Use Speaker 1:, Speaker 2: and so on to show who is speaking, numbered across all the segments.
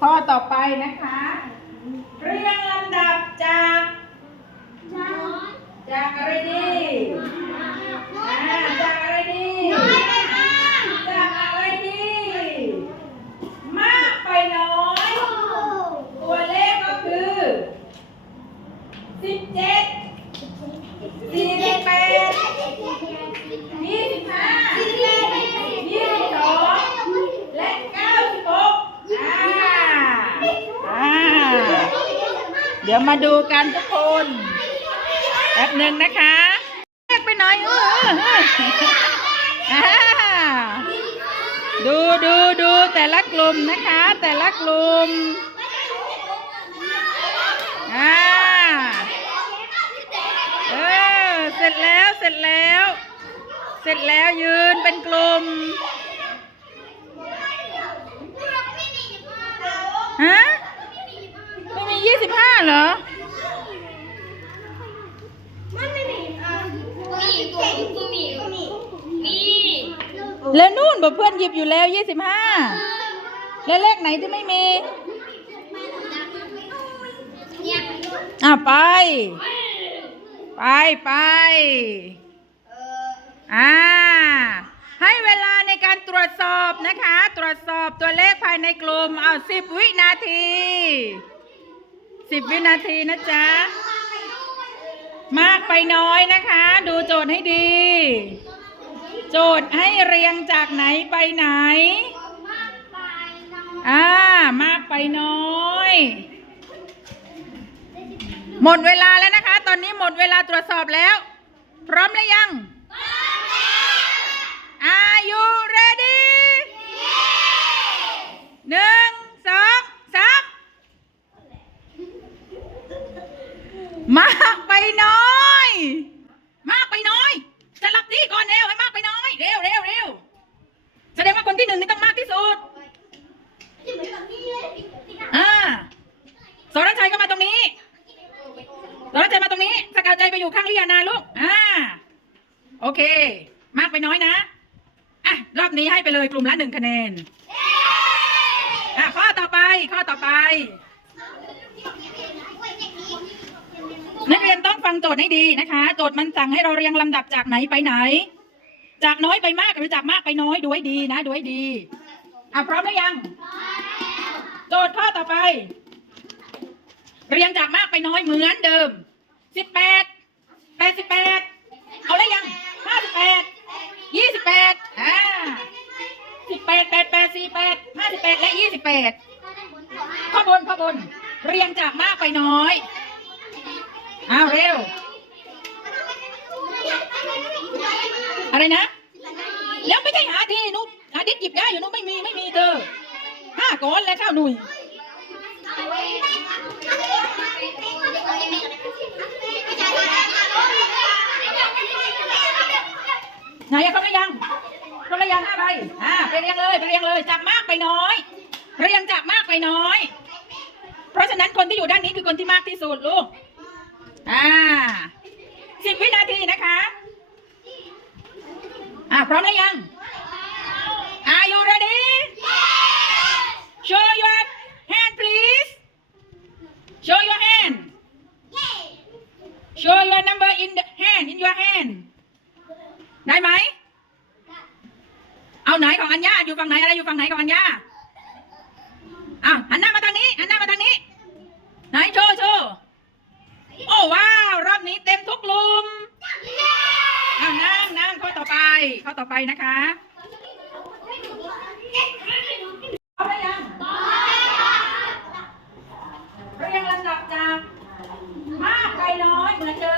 Speaker 1: ข้อต่อไปนะคะ เรียงลำดับจาก จากอะไรดีอ่าจากอะไรดี จากอะไรดี มากไปน้อย ตัวเลขก็คือสิบเจ็ดสี่สิบแปดยี่สิบห้ายี่สิบสองและเก้าสิบหกอ่าอ่า เดี๋ ยวมาดูกันทุกคนแป๊บหนึ่งนะคะเรียกไปหน่อยเออดูดูดูแต่ละกลุ่มนะคะ แต่ละกลุ่มอ่าเออเสร็จแล้วเสร็จแล้ว เสร็จแล้วยืนเป็นกลุ่ม แล้วนู่นบอกเพื่อนหยิบอยู่แล้วยี่สิบห้าแล้วเลขไหนที่ไม่มีอะไป ไปไปอ่าให้เวลาในการตรวจสอบนะคะ ตรวจสอบตัวเลขภายในกลุ่มเอาสิบวินาทีสิบวินาทีนะจ๊ะ มากไปน้อยนะคะ ดูโจทย์ให้ดี โจทย์ให้เรียงจากไหนไปไหน อ่ามากไปน้อย หมดเวลาแล้วนะคะ ตอนนี้หมดเวลาตรวจสอบแล้ว พร้อมหรือยัง Are you ready หนึ่งสองสามมากไปน้อย มากไปน้อย จะรับที่ก่อนเร็วให้มากไปน้อย เร็วเร็วเร็วแสดงว่าคนที่หนึ่งนี่ต้องมากที่สุด อ่าสรชัยก็มาตรงนี้สรชัยมาตรงนี้ สกาว ใจไปอยู่ข้างลิยานาลูกอ่าโอเค มากไปน้อยนะอะรอบนี้ให้ไปเลยกลุ่มละหนึ่งคะแนนอะข้อต่อไปข้อต่อไป นักเรียนต้องฟังโจทย์ให้ดีนะคะ โจทย์มันสั่งให้เราเรียงลำดับจากไหนไปไหน จากน้อยไปมากหรือจากมากไปน้อยดูให้ดีนะดูให้ดีอะพร้อมหรือยัง โจทย์ข้อต่อไป เรียงจากมากไปน้อยเหมือนเดิมสิบแปด แปดสิบแปดเอาแล้วยังห้าสิบแปดยี่สิบแปดอ่าสิบแปดแปดแปดสี่แปดห้าสิบแปดและยี่สิบแปดข้อบนข้อบน เรียงจากมากไปน้อยอ้าวเร็ว อะไรนะ แล้วไม่ใช่หาทีนุ๊กหาดิษหยิบได้อยู่นุ๊กไม่มีไม่มีเธอห้าก้อนแล้วเท่าหนุ่ย ไหนอะเขาไม่ยังเขาไม่ยังไปอ่าไปเรียงเลยไปเรียงเลยจับมากไปน้อย เรียงจับมากไปน้อย เพราะฉะนั้นคนที่อยู่ด้านนี้คือคนที่มากที่สุดลูกอ่าสิบวินาทีนะคะ อ่าพร้อมหรือยัง Are you ready Show your hand please Show your hand Show your number in the hand in your hand ได้ไหม เอา ไหนของอัญญาอยู่ฝั่งไหนอะไรอยู่ฝั่งไหนของอัญญาอะหันหน้ามาทางนี้หันหน้ามาทางนี้ ไหนโชว์โชว์โอ้ว้าวรอบนี้เต็มทุกลุมอ่านั่งนั่งข้อต่อไปข้อต่อไปนะคะเอาไปยังเรียงลำดับจากมากไปน้อยเหมือนเดิม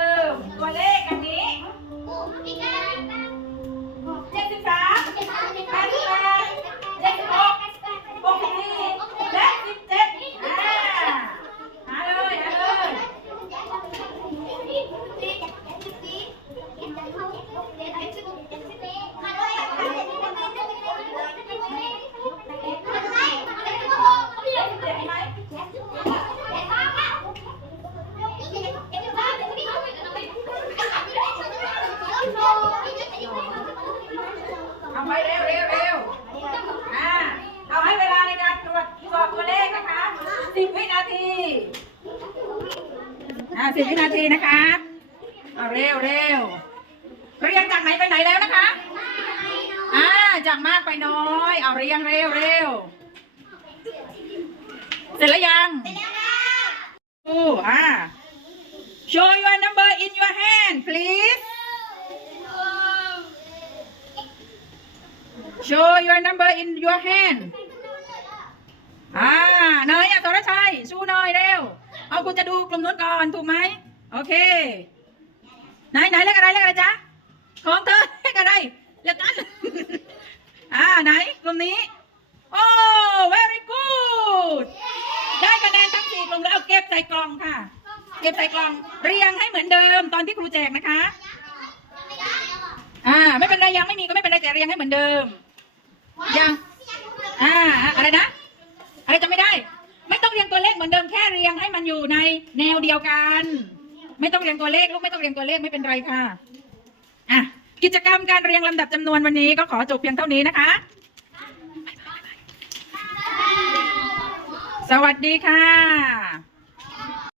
Speaker 1: เไปเร็วเร็วเร็วอาเอาให้เวลาในการตรวจสอบตัวเลขนะคะสิบวินาทีอา
Speaker 2: สิ
Speaker 1: บวินาทีนะคะเอาเร็วเร็วเรียงจากไหนไปไหนแล้วนะคะ อ่า จากมากไปน้อย เอาเรียงเร็วเร็วเสร็จแล้วยังโอ้อ่า show your number in your hand please show your number in your hand อ่าเนยอะสรชัยสู้หน่อยเร็ว เอาคุณจะดูกลุ่มนู้นก่อนถูกไหมโอเค ไหนไหนเลขอะไรเลขอะไรจ๊ะของเธอเลขอะไรเลขนั้นอ่าไหนกลุ่มนี้ โอ้ very good ได้คะแนนทั้งสี่กลุ่มแล้วเอาเก็บใส่กล่องค่ะ เก็บใส่กล่องเรียงให้เหมือนเดิมตอนที่ครูแจกนะคะ อ่า ไม่เป็นไรยังไม่มีก็ไม่เป็นไรแต่เรียงให้เหมือนเดิม ยังอ่าอะไรนะ อะไรจำไม่ได้ ไม่ต้องเรียงตัวเลขเหมือนเดิมแค่เรียงให้มันอยู่ในแนวเดียวกัน ไม่ต้องเรียงตัวเลขลูกไม่ต้องเรียงตัวเลขไม่เป็นไรค่ะอะกิจกรรมการเรียงลำดับจำนวนวันนี้ก็ขอจบเพียงเท่านี้นะคะ สวัสดีค่ะ